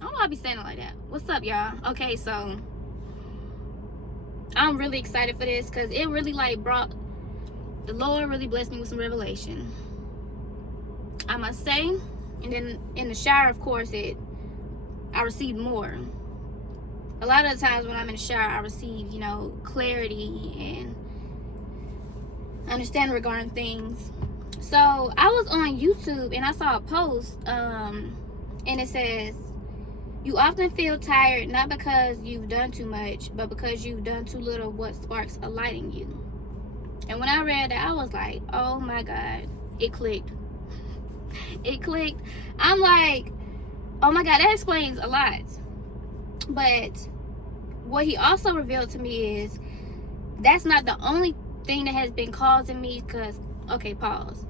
I don't know why I be saying it like that. What's up, y'all? Okay, so I'm really excited for this because it really like brought, the Lord really blessed me with some revelation, I must say. And then in the shower, of course, I received more. A lot of the times when I'm in the shower, I receive, clarity and understanding regarding things. So I was on YouTube and I saw a post, and it says, "You often feel tired not because you've done too much, but because you've done too little what sparks a light in you." And when I read that, I was like, oh my God, it clicked. It clicked. I'm like, oh my God, that explains a lot. But what he also revealed to me is that's not the only thing that has been causing me, because, okay, pause.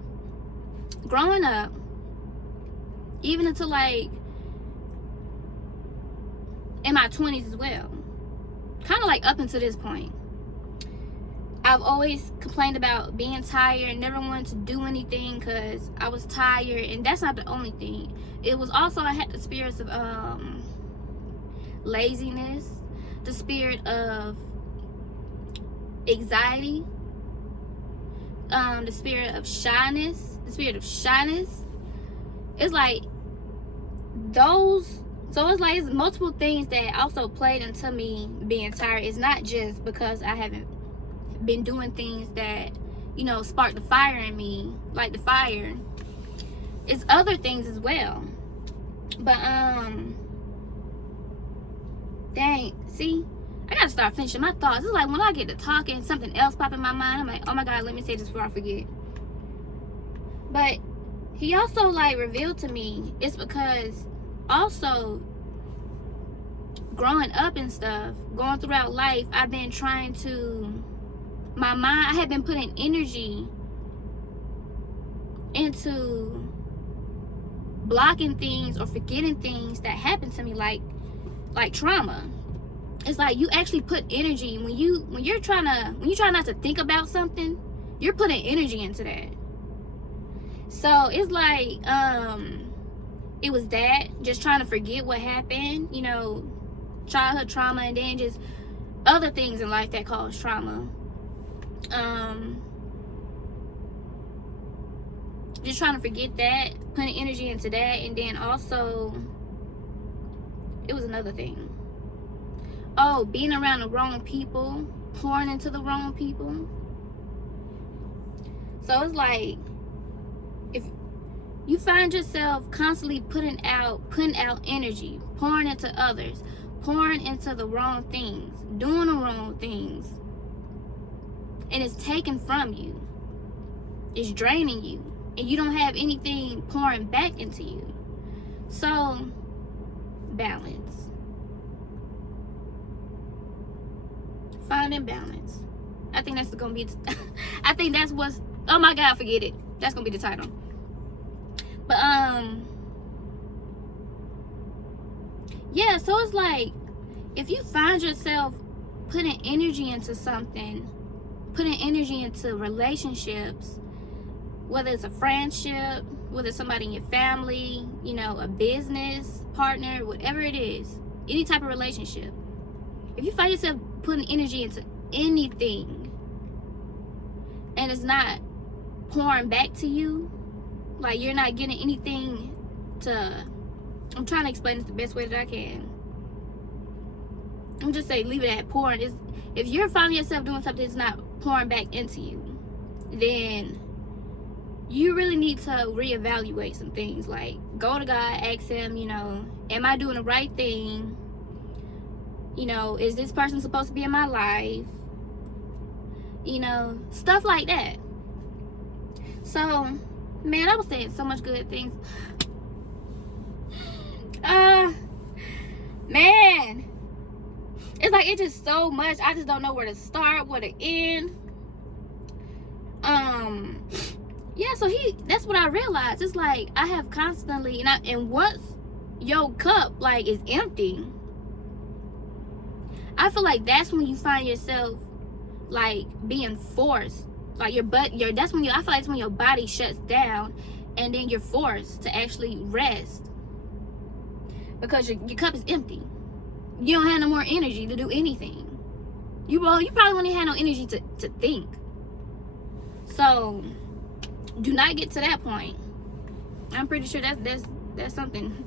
Growing up, even until like in my 20s as well, kind of like up until this point, I've always complained about being tired, never wanted to do anything because I was tired. And that's not the only thing. It was also, I had the spirits of laziness, the spirit of anxiety, the spirit of shyness. It's like those. So it's like it's multiple things that also played into me being tired. It's not just because I haven't been doing things that spark the fire in me, like the fire. It's other things as well. But dang, see, I gotta start finishing my thoughts. It's like when I get to talking, something else pop in my mind. I'm like, oh my God, let me say this before I forget. But he also like revealed to me it's because also growing up and stuff, going throughout life, I've been trying to, my mind, I had been putting energy into blocking things or forgetting things that happened to me, like trauma. It's like you actually put energy when you're trying not to think about something, you're putting energy into that. So it's like it was that, just trying to forget what happened, childhood trauma, and then just other things in life that cause trauma. Just trying to forget that, putting energy into that. And then also it was another thing. Oh, being around the wrong people, pouring into the wrong people. So it's like if you find yourself constantly putting out energy, pouring into others, pouring into the wrong things, doing the wrong things, and it's taken from you, it's draining you, and you don't have anything pouring back into you. So balance. Finding balance. I think that's gonna be I think that's what's, oh my God, forget it, that's gonna be the title. But yeah, so it's like if you find yourself putting energy into something, putting energy into relationships, whether it's a friendship, whether it's somebody in your family, a business partner, whatever it is, any type of relationship, if you find yourself putting energy into anything and it's not pouring back to you, like you're not getting anything to, I'm trying to explain this the best way that I can. I'm just saying, leave it at pouring. If you're finding yourself doing something that's not pouring back into you, then you really need to reevaluate some things. Like, go to God, ask him, am I doing the right thing? Is this person supposed to be in my life? Stuff like that. So, man, I was saying so much good things. Man, it's like it's just so much. I just don't know where to start, where to end. Yeah, so that's what I realized. It's like I have constantly, and once your cup like is empty, I feel like that's when you find yourself like being forced, like I feel like that's when your body shuts down, and then you're forced to actually rest. because your cup is empty. You don't have no more energy to do anything. You probably won't even have no energy to think. So do not get to that point. I'm pretty sure that's something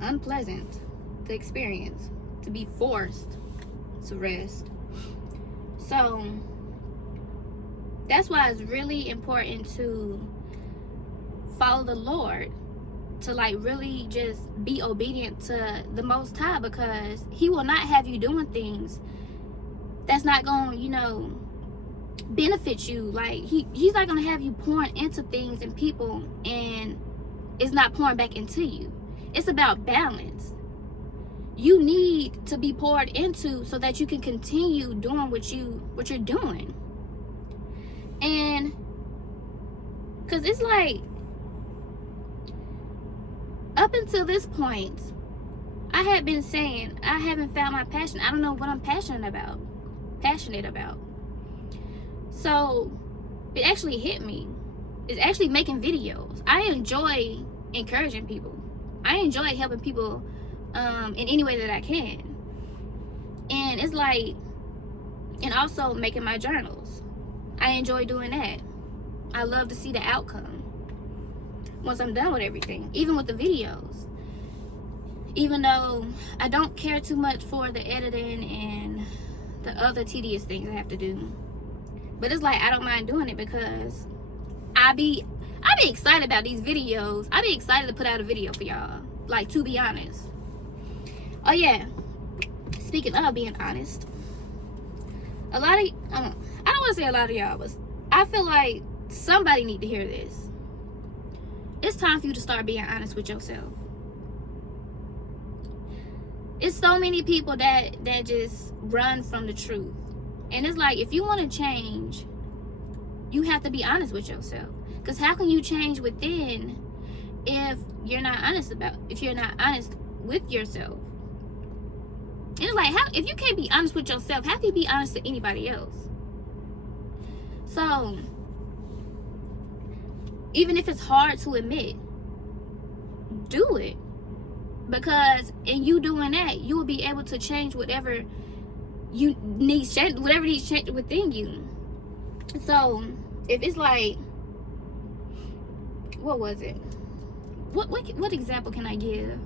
unpleasant to experience, to be forced to rest. So that's why it's really important to follow the Lord, to like really just be obedient to the Most High, because He will not have you doing things that's not going to benefit you. Like he's not going to have you pouring into things and people and it's not pouring back into you. It's about balance. You need to be poured into so that you can continue doing what you're doing. And because it's like, up until this point, I had been saying I haven't found my passion. I don't know what I'm passionate about. So it actually hit me. It's actually making videos. I enjoy encouraging people. I enjoy helping people in any way that I can. And it's like, and also making my journals. I enjoy doing that. I love to see the outcome once I'm done with everything, even with the videos. Even though I don't care too much for the editing and the other tedious things I have to do. But it's like, I don't mind doing it because I be excited about these videos. I be excited to put out a video for y'all. Like, to be honest. Oh yeah, speaking of being honest, a lot of, I don't want to say a lot of y'all, but I feel like somebody need to hear this. It's time for you to start being honest with yourself. It's so many people that just run from the truth. And it's like, if you want to change, you have to be honest with yourself. Because how can you change within if you're not honest with yourself? And it's like, if you can't be honest with yourself, how can you be honest to anybody else? So, even if it's hard to admit, do it. Because in you doing that, you will be able to change whatever needs change within you. So, if it's like, what was it? What example can I give?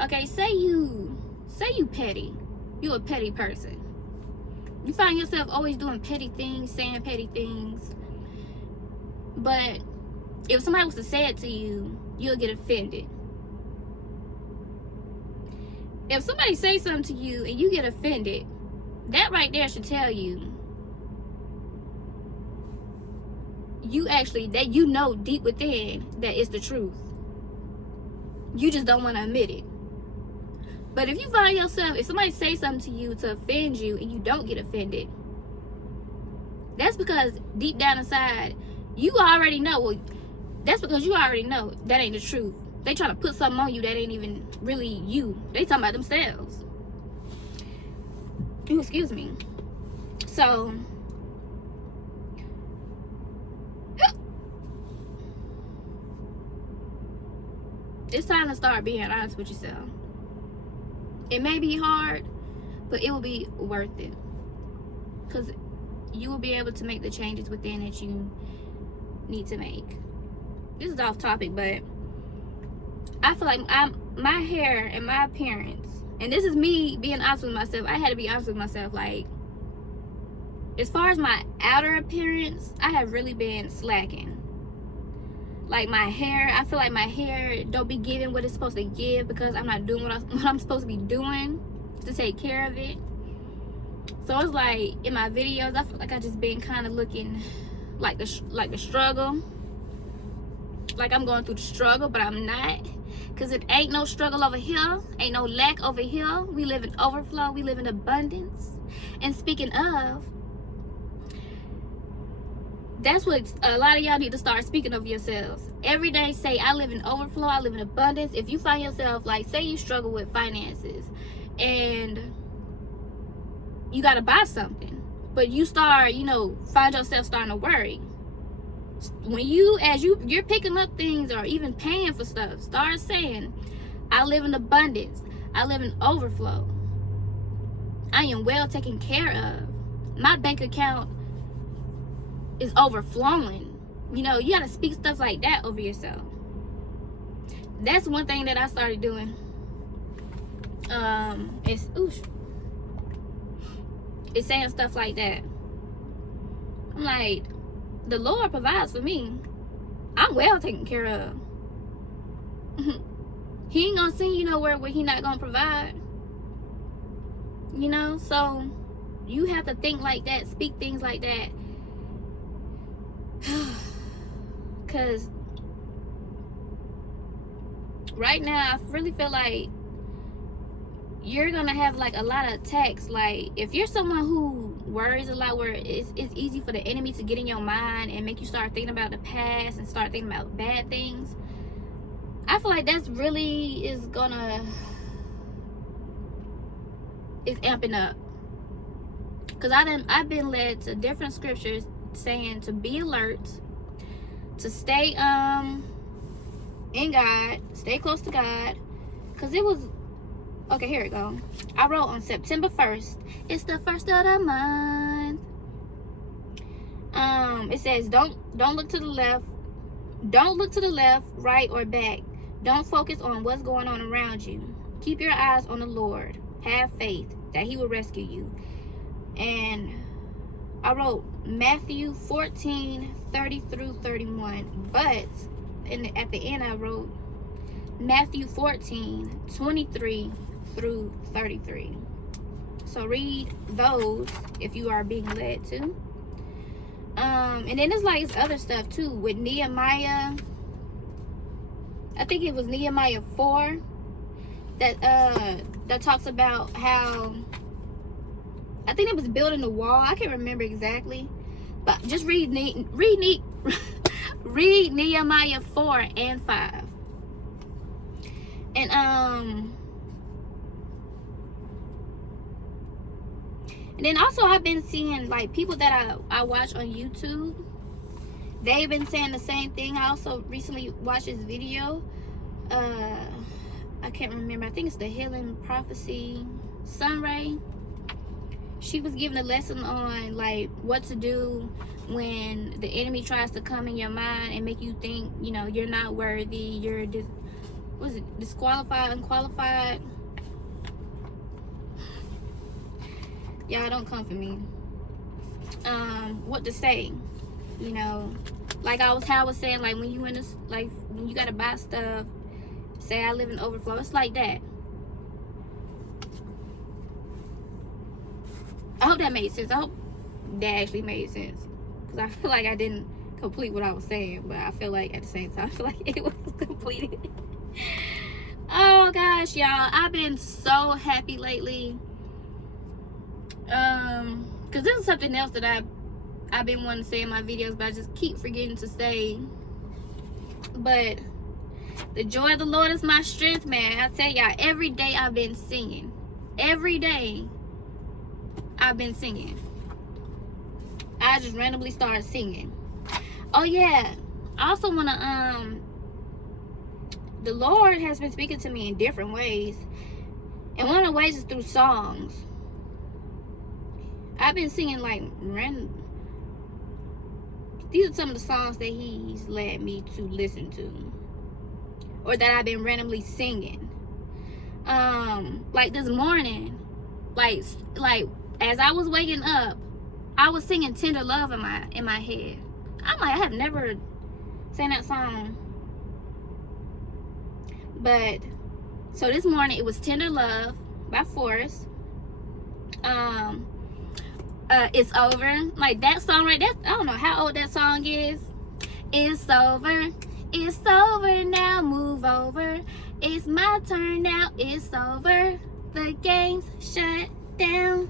Okay, say you petty. You a petty person. You find yourself always doing petty things, saying petty things. But if somebody was to say it to you, you'll get offended. If somebody says something to you and you get offended, that right there should tell you that you know deep within that it's the truth. You just don't want to admit it. But if you find yourself, if somebody says something to you to offend you and you don't get offended, that's because deep down inside, you already know. Well, that's because you already know that ain't the truth. They trying to put something on you that ain't even really you. They talking about themselves. Ooh, excuse me. So, it's time to start being honest with yourself. It may be hard, but it will be worth it. Because you will be able to make the changes within that you need to make. This is off topic, but I feel like my hair and my appearance, and this is me being honest with myself. I had to be honest with myself. Like, as far as my outer appearance, I have really been slacking. Like my hair, I feel like my hair don't be giving what it's supposed to give because I'm not doing what I'm supposed to be doing to take care of it. So it's like in my videos, I feel like I just been kind of looking like the struggle. Like I'm going through the struggle, but I'm not. Because it ain't no struggle over here. Ain't no lack over here. We live in overflow. We live in abundance. And speaking of, that's what a lot of y'all need to start speaking of yourselves. Every day say, I live in overflow. I live in abundance. If you find yourself, like, say you struggle with finances and you got to buy something, but you start, find yourself starting to worry. When you're picking up things or even paying for stuff, start saying, I live in abundance. I live in overflow. I am well taken care of. My bank account is overflowing. You know, you gotta speak stuff like that over yourself. That's one thing that I started doing. It's saying stuff like that. I'm like, the Lord provides for me. I'm well taken care of. He ain't gonna send you nowhere where he not gonna provide. You know, so you have to think like that, speak things like that. Cause right now I really feel like you're gonna have like a lot of attacks. Like, if you're someone who worries a lot, where it's easy for the enemy to get in your mind and make you start thinking about the past and start thinking about bad things, I feel like that's really it's amping up. Because I've been led to different scriptures saying to be alert, to stay in God, stay close to God. Because it was, okay, here we go. I wrote on September 1st. It's the first of the month. It says, don't look to the left. Don't look to the left, right, or back. Don't focus on what's going on around you. Keep your eyes on the Lord. Have faith that he will rescue you. And I wrote Matthew 14:30 through 31. But at the end I wrote Matthew 14:23 through 33. So read those if you are being led to. And then it's other stuff too with Nehemiah. I think it was Nehemiah 4 that talks about how, I think it was building the wall. I can't remember exactly, but just read Nehemiah 4 and 5. And then also I've been seeing like people that I watch on YouTube. They've been saying the same thing. I also recently watched this video. I can't remember. I think it's the Healing Prophecy Sunray. She was giving a lesson on like what to do when the enemy tries to come in your mind and make you think, you know, you're not worthy, you're disqualified, unqualified. Y'all don't come for me. What to say, you know, like how I was saying, like when you in this, like when you gotta buy stuff, say I live in overflow. It's like that. I hope that made sense. I hope that actually made sense, because I feel like I didn't complete what I was saying, but I feel like at the same time I feel like it was completed. Oh gosh, y'all, I've been so happy lately. Because this is something else that I've been wanting to say in my videos, but I just keep forgetting to say. But the joy of the Lord is my strength, man. I tell y'all, every day I've been singing. Every day I've been singing. I just randomly started singing. Oh yeah, I also want to the Lord has been speaking to me in different ways, and one of the ways is through songs. I've been singing like random. These are some of the songs that he's led me to listen to, or that I've been randomly singing. Like this morning, like as I was waking up, I was singing "Tender Love" in my head. I'm like, I have never sang that song, but so this morning it was "Tender Love" by Forrest. It's over, like that song right there. I don't know how old that song is. It's over now, move over. It's my turn now, it's over. The game's shut down.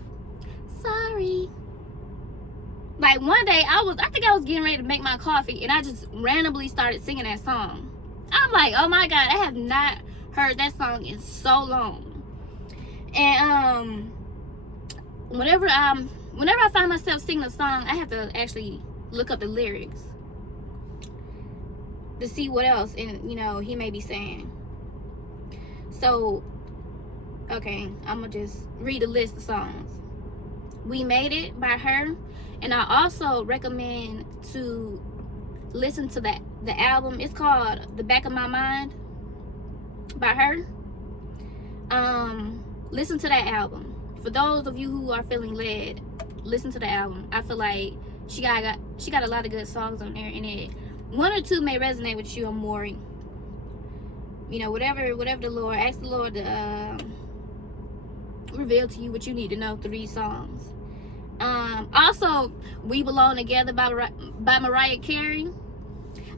Sorry. Like one day I think I was getting ready to make my coffee, and I just randomly started singing that song. I'm like, oh my God, I have not heard that song in so long. And whenever I find myself singing a song, I have to actually look up the lyrics. to see what else, and he may be saying. So, okay, I'm gonna just read a list of songs. We Made It by her, and I also recommend to listen to the album. It's called The Back of My Mind by her. Listen to that album. For those of you who are feeling led, listen to the album. I feel like she got a lot of good songs on there, and one or two may resonate with you or more. Whatever the Lord, ask the Lord to reveal to you what you need to know through these songs. Also, We Belong Together by Mariah Carey.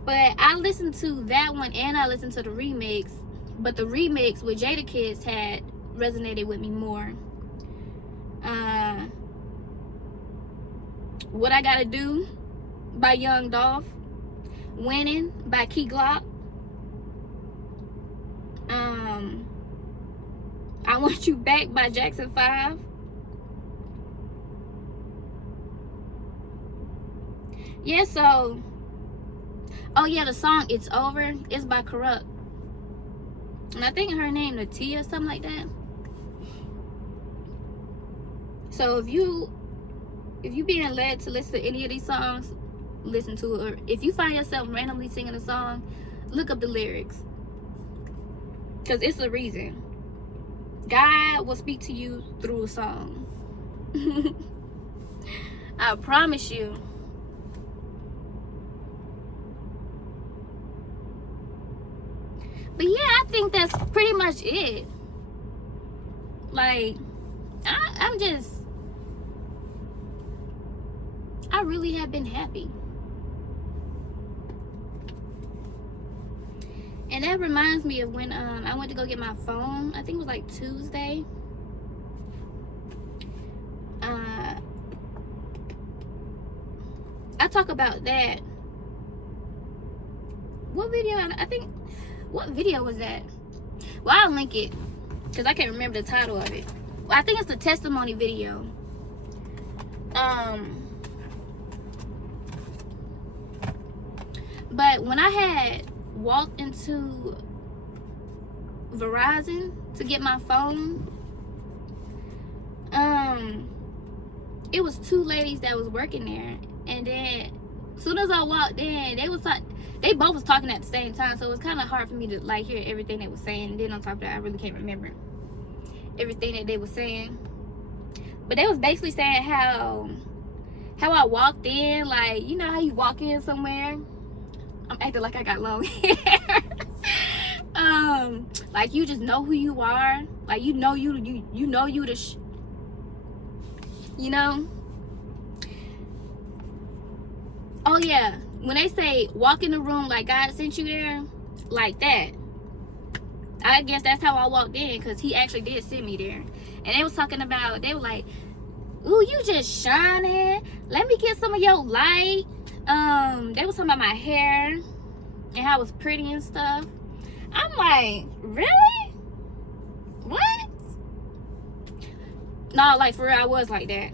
But I listened to that one and I listened to the remix. But the remix with Jadakiss had resonated with me more. What I Gotta Do by Young Dolph. Winning by Key Glock. I Want You Back by Jackson 5. Yeah, so the song It's Over is by Corrupt. And I think her name Natia, something like that. So if you being led to listen to any of these songs, listen to it. Or if you find yourself randomly singing a song, look up the lyrics. Because it's a reason. God will speak to you through a song. I promise you. But yeah, I think that's pretty much it. Like, I really have been happy. And that reminds me of when I went to go get my phone. I think it was like Tuesday. I talk about that. What video? What video was that? Well, I'll link it because I can't remember the title of it. Well, I think it's the testimony video. But when I had walked into Verizon to get my phone, it was two ladies that was working there, and then as soon as I walked in, they both was talking at the same time, so it was kind of hard for me to like hear everything they were saying. And then on top of that, I really can't remember everything that they were saying, but they was basically saying how I walked in, like, you know how you walk in somewhere. I'm acting like I got long hair. Like, you just know who you are, like, you know you the oh yeah, when they say walk in the room like God sent you there, like that, I guess that's how I walked in, because he actually did send me there. And they was talking about, they were like, ooh, you just shining, let me get some of your light. They was talking about my hair and how it was pretty and stuff. I'm like, really? What? No, like, for real, I was like that.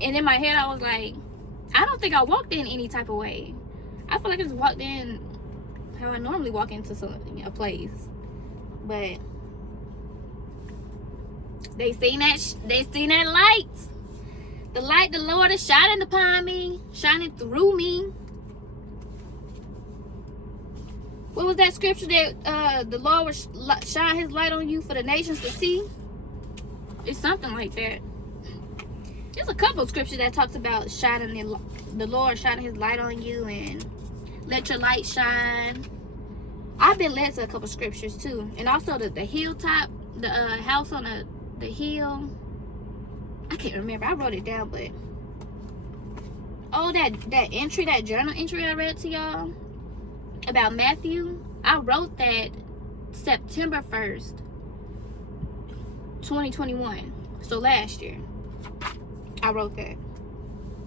And in my head, I was like, I don't think I walked in any type of way. I feel like I just walked in how I normally walk into a place. But they seen that light. The light the Lord is shining upon me, shining through me. What was that scripture that the Lord would shine his light on you for the nations to see? It's something like that. There's a couple of scriptures that talks about the Lord shining his light on you and let your light shine. I've been led to a couple of scriptures too. And also the hilltop, the house on the hill. I can't remember. I wrote it down, but that journal entry I read to y'all about Matthew, I wrote that September 1st, 2021. So last year, I wrote that.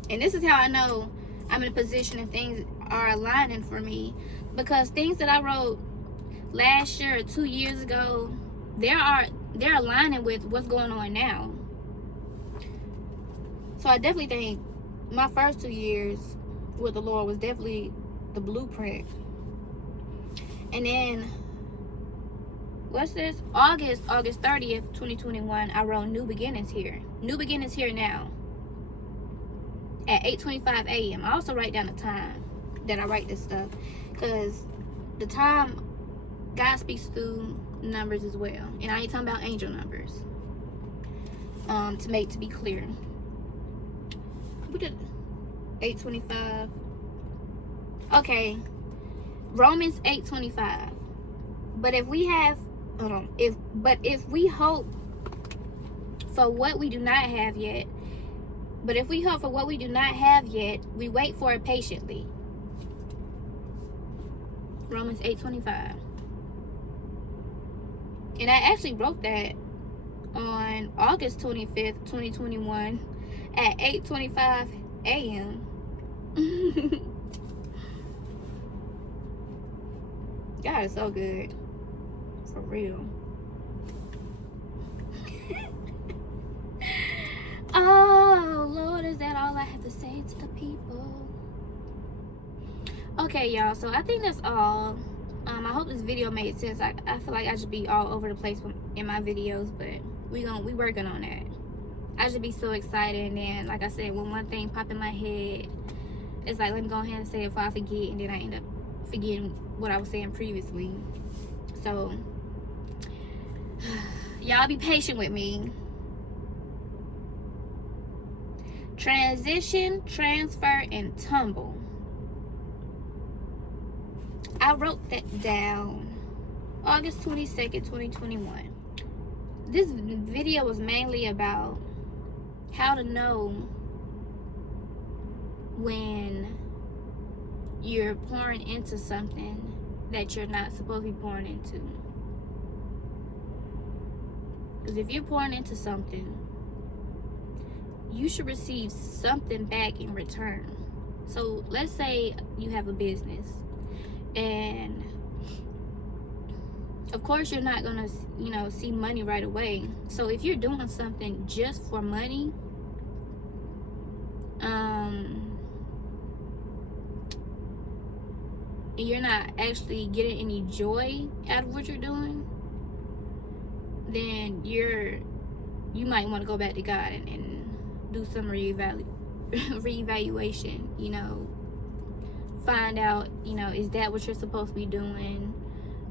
And this is how I know I'm in a position and things are aligning for me, because things that I wrote last year or 2 years ago, they're aligning with what's going on now. So I definitely think my first 2 years with the Lord was definitely the blueprint And then, what's this? August 30th, 2021, I wrote New Beginnings Here. New Beginnings Here now. At 8:25 a.m. I also write down the time that I write this stuff. Because the time, God speaks through numbers as well. And I ain't talking about angel numbers. To be clear. We did 8:25. Okay. Romans 8:25. But if we have, if we hope for what we do not have yet, we wait for it patiently. Romans 8:25. And I actually wrote that on August 25th, 2021 at 8:25 a.m. God is so good. For real. Oh, Lord, is that all I have to say to the people? Okay, y'all, so I think that's all. I hope this video made sense. I feel like I should be all over the place in my videos, but we working on that. I should be so excited, and then, like I said, when one thing pop in my head, it's like, let me go ahead and say it before I forget, and then I end up forgetting what I was saying previously. So, y'all be patient with me. Transition, transfer, and tumble. I wrote that down August 22nd, 2021. This video was mainly about how to know when you're pouring into something that you're not supposed to be pouring into. Because if you're pouring into something, you should receive something back in return. So let's say you have a business, and of course you're not gonna see money right away. So if you're doing something just for money, and you're not actually getting any joy out of what you're doing, then you might want to go back to God and do some reevaluation. Find out, is that what you're supposed to be doing?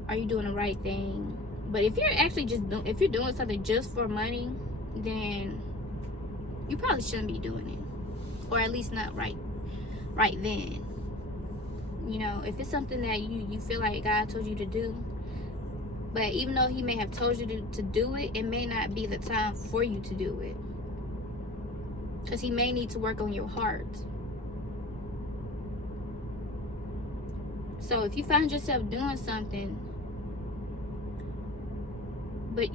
Are you doing the right thing? But if you're actually if you're doing something just for money, then you probably shouldn't be doing it, or at least not right then. If it's something that you feel like God told you to do, but even though He may have told you to do it, it may not be the time for you to do it, because He may need to work on your heart. So if you find yourself doing something, but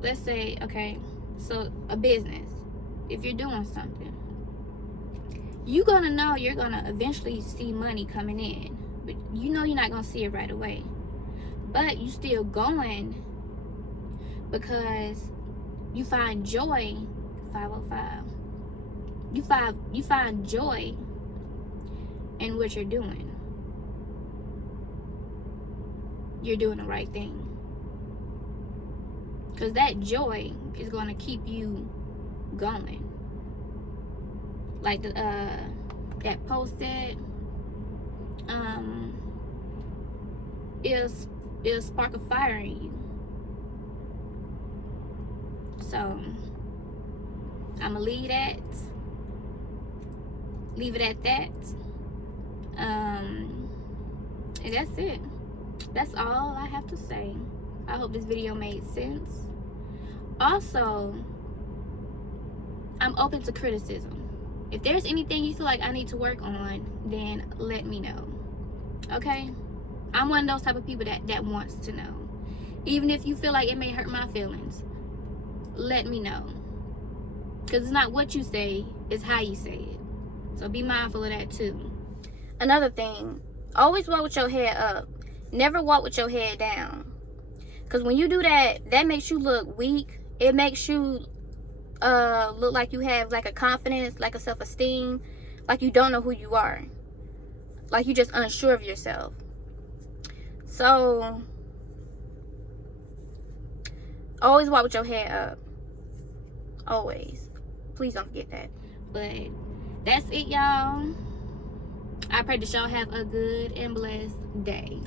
let's say, okay, so a business, if you're doing something, you're gonna eventually see money coming in, but you're not gonna see it right away. But you still going because you find joy. 505. You find joy in what you're doing. You're doing the right thing, because that joy is going to keep you going. Like that post said, it'll spark a fire in you. So I'm gonna leave it at that. And that's it. That's all I have to say. I hope this video made sense. Also, I'm open to criticism. If there's anything you feel like I need to work on, then let me know. Okay? I'm one of those type of people that wants to know. Even if you feel like it may hurt my feelings, let me know. Because it's not what you say, it's how you say it. So be mindful of that too. Another thing, always walk with your head up. Never walk with your head down. Because when you do that, that makes you look weak. It makes you look like you have like a confidence, like a self-esteem, like you don't know who you are, like you're just unsure of yourself. So always walk with your head up. Always. Please don't forget that. But that's it, y'all. I pray that y'all have a good and blessed day.